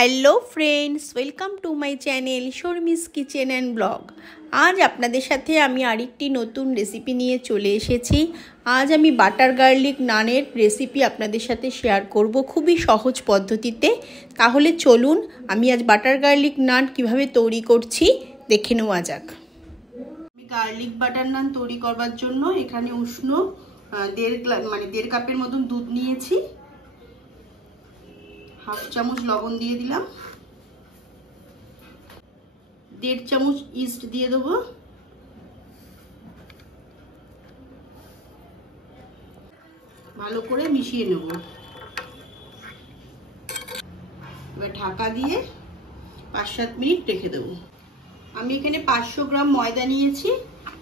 Hello friends, welcome to my channel Sharmi's kitchen and blog. আজ আপনাদের সাথে আমি আরেকটি নতুন রেসিপি নিয়ে চলে এসেছি। আজ আমি বাটার গার্লিক নানের রেসিপি আপনাদের সাথে শেয়ার করব খুবই সহজ পদ্ধতিতে। তাহলে চলুন আমি আজ বাটার গার্লিক নান কিভাবে তৈরি করছি দেখে নেওয়া যাক। আমি গার্লিক বাটার নান তৈরি করবার জন্য এখানে উষ্ণ দেড় কাপের মতন দুধ নিয়েছি। হাফ চামচ লবণ দিয়ে দিলাম, 1.5 চামচ ইস্ট দিয়ে দেবো, ভালো করে মিশিয়ে নেব। এবার ঢাকা দিয়ে 5-7 মিনিট রেখে দেবো। আমি এখানে 500 গ্রাম ময়দা নিয়েছি।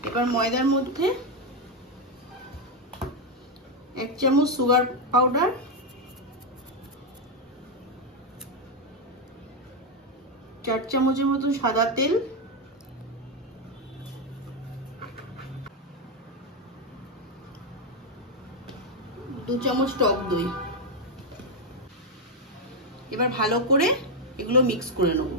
এবার ময়দার মধ্যে 1 চামচ সুগার পাউডার, 4 চামচের মতো সাদা তেল, 2 চামচ টক দই। এবার ভালো করে এগুলো মিক্স করে নেব।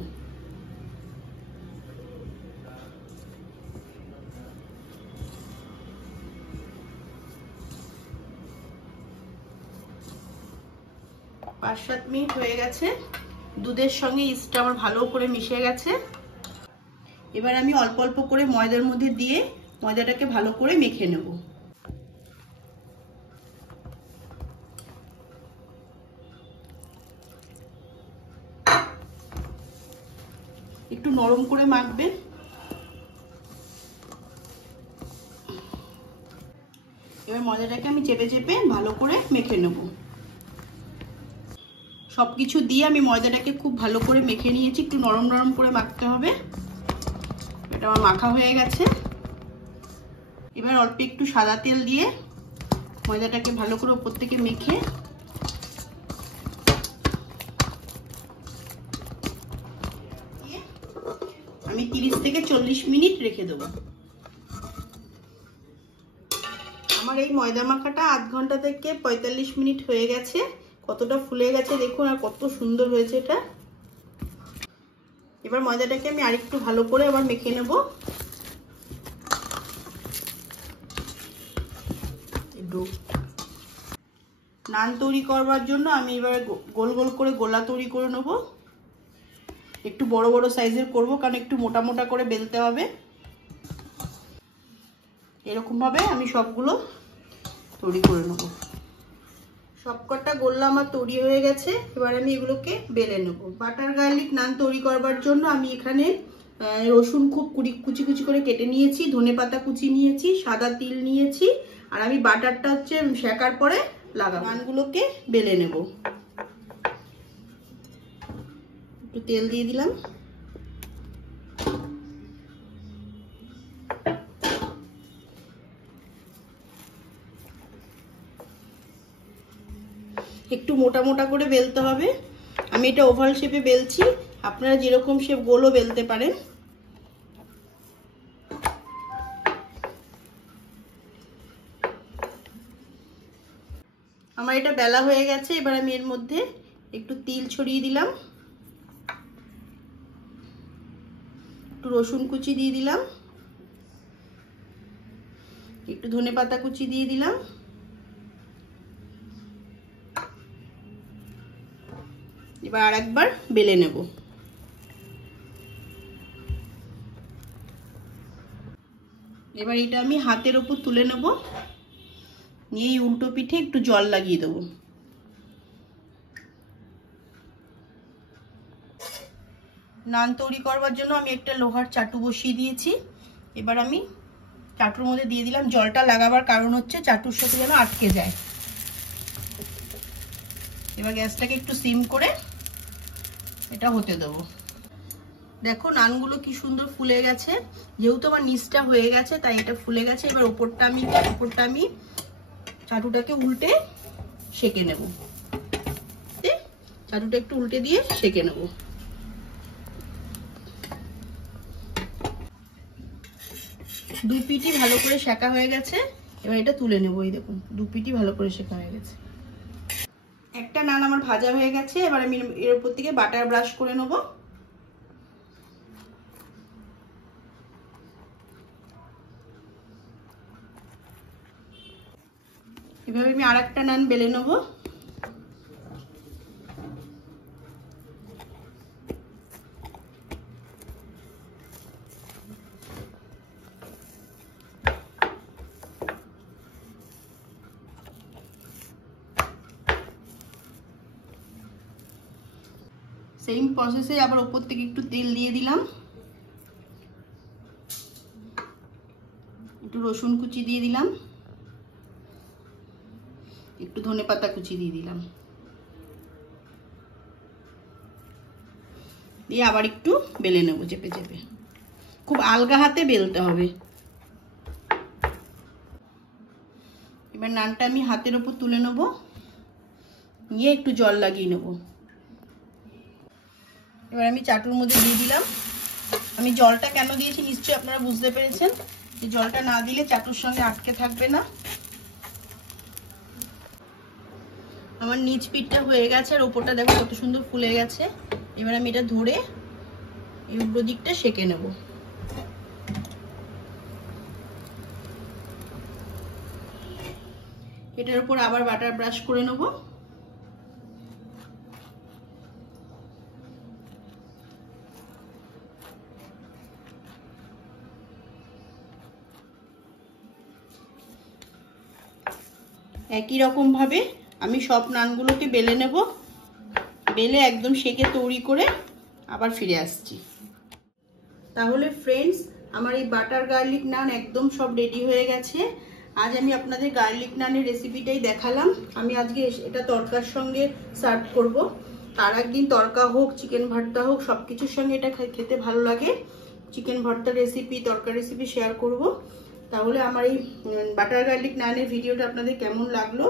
পাঁচ 7 মিনিট হয়ে গেছে। দুধের সঙ্গে ইস্টটা আমার ভালো করে মিশে গেছে। এবার আমি অল্প অল্প করে ময়দার মধ্যে দিয়ে ময়দাটাকে ভালো করে মেখে নেব। একটু নরম করে মাখবেন। এবার ময়দাটাকে আমি চেপে চেপে ভালো করে মেখে নেব। সবকিছু দিয়ে আমি ময়দাটাকে খুব ভালো করে মেখে নিয়েছি। একটু নরম নরম করে মাখতে হবে। এটা আমার মাখা হয়ে গেছে। এবার অল্প একটু সাদা তেল দিয়ে ময়দাটাকে ভালো করে উপর থেকে মেখে আমি 30 থেকে 40 মিনিট রেখে দেবো। আমার এই ময়দা মাখাটা আধ ঘন্টা থেকে 45 মিনিট হয়ে গেছে। কতটা ফুলে গেছে দেখুন, আর কত সুন্দর হয়েছে এটা। এবার ময়দাটাকে আমি আরেকটু ভালো করে আবার মেখে নেব। নান তৈরি করবার জন্য আমি এবার গোল গোল করে গোলা তৈরি করে নেব। একটু বড় বড় সাইজের করব, কারণ একটু মোটা মোটা করে বেলতে হবে। এরকম ভাবে আমি সবগুলো তৈরি করে নেব। সবকটা গোল্লা আমার তৈরি হয়ে গেছে। এবার আমি এগুলোকে বেলে নেব। বাটার গার্লিক নান তৈরি করবার জন্য আমি এখানে রসুন খুব কুচি কুচি করে কেটে নিয়েছি, ধনেপাতা কুচি নিয়েছি, সাদা তিল নিয়েছি, আর আমি বাটারটা সেকার পরে লাগাবো। নানগুলোকে বেলে নেব। একটু তেল দিয়ে দিলাম। একটু মোটা মোটা করে বেলতে হবে। আমি এটা ওভাল শেপে বেলছি, আপনারা যেরকম শেপ গোলও বেলতে পারেন। আমার এটা বেলা হয়ে গেছে। এবার আমি এর মধ্যে একটু তিল ছড়িয়ে দিলাম, একটু রসুন কুচি দিয়ে দিলাম, একটু ধনেপাতা কুচি দিয়ে দিলাম। এবার আরেকবার বেলে নেব। এবার এটা আমি হাতের উপর তুলে নেব, নিয়ে উল্টো পিঠে একটু জল লাগিয়ে দেব। নান তৈরি করবার জন্য আমি একটা লোহার চাটু বসিয়ে দিয়েছি। এবার আমি চাটুর মধ্যে দিয়ে দিলাম। জলটা লাগাবার কারণ হচ্ছে চাটুর সাথে যেন আটকে যায়। এবার গ্যাসটাকে একটু সিম করে এটা হতে দেবো। দেখো নানগুলো কি সুন্দর ফুলে গেছে। যেহেতু আমার নিচটা হয়ে গেছে তাই এটা ফুলে গেছে। এবার ওপরটা আমি চাটুটাকে উল্টে সেঁকে নেব। চাটুটা একটু উল্টে দিয়ে সেঁকে নেব। দুই পিঠই ভালো করে সেঁকা হয়ে গেছে। এবার এটা তুলে নেব। এই দেখুন, দু পিঠই ভালো করে সেঁকা হয়ে গেছে। একটা নান আমার ভাজা হয়ে গেছে, এবার আমি এর উপর থেকে বাটার ব্রাশ করে নেব। এভাবে আমি আরেকটা নান বেলে নেব। সেম প্রসেসে আবার উপর থেকে একটু তেল দিয়ে দিলাম, একটু রসুন কুচি দিয়ে দিলাম, একটু ধনেপাতা কুচি দিয়ে দিলাম, দিয়ে আবার একটু বেলে নেবো চেপে চেপে। খুব আলগা হাতে বেলতে হবে। এবার নানটা আমি হাতের ওপর তুলে নেবো, নিয়ে একটু জল লাগিয়ে নেবো। এবার আমি চাটুর মধ্যে দিয়ে দিলাম। আমি জলটা কেন দিয়েছি নিশ্চয়ই আপনারা বুঝতে পেরেছেন, যে জলটা না দিলে চাটুর সঙ্গে আটকে থাকবে না। আমার নিচ পিঠটা হয়ে গেছে আর ওপরটা দেখো কত সুন্দর ফুলে গেছে। এবার আমি এটা ধরে এই উল্টো দিকটা সেঁকে নেব। এটার উপর আবার বাটার ব্রাশ করে নেব। একই রকম ভাবে আমি সব নানগুলোকে বেলে নেব, বেলে একদম সেঁকে তৈরি করে আবার ফিরে আসছি। তাহলে ফ্রেন্ডস, আমার এই বাটার গার্লিক নান একদম সব রেডি হয়ে গেছে। আজ আমি আপনাদের গার্লিক নানের রেসিপিটাই দেখালাম। আমি আজকে এটা তড়কার সঙ্গে সার্ভ করব। তার একদিন তড়কা হোক, চিকেন ভর্তা হোক, সব কিছুর সঙ্গে এটা খেতে ভালো লাগে। চিকেন ভর্তা রেসিপি, তড়কা রেসিপি শেয়ার করব। তাহলে আমার এই বাটার গার্লিক নানের ভিডিওটা আপনাদের কেমন লাগলো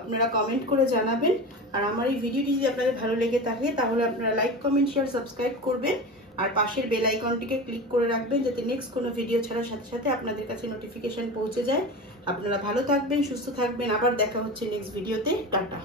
আপনারা কমেন্ট করে জানাবেন। আর আমার এই ভিডিওটি যদি আপনাদের ভালো লেগে থাকে তাহলে আপনারা লাইক, কমেন্ট, শেয়ার, সাবস্ক্রাইব করবেন। আর পাশের বেল আইকনটিকে ক্লিক করে রাখবেন, যাতে নেক্সট কোনো ভিডিও ছাড়ার সাথে সাথে আপনাদের কাছে নোটিফিকেশন পৌঁছে যায়। আপনারা ভালো থাকবেন, সুস্থ থাকবেন। আবার দেখা হচ্ছে নেক্সট ভিডিওতে। টাটা।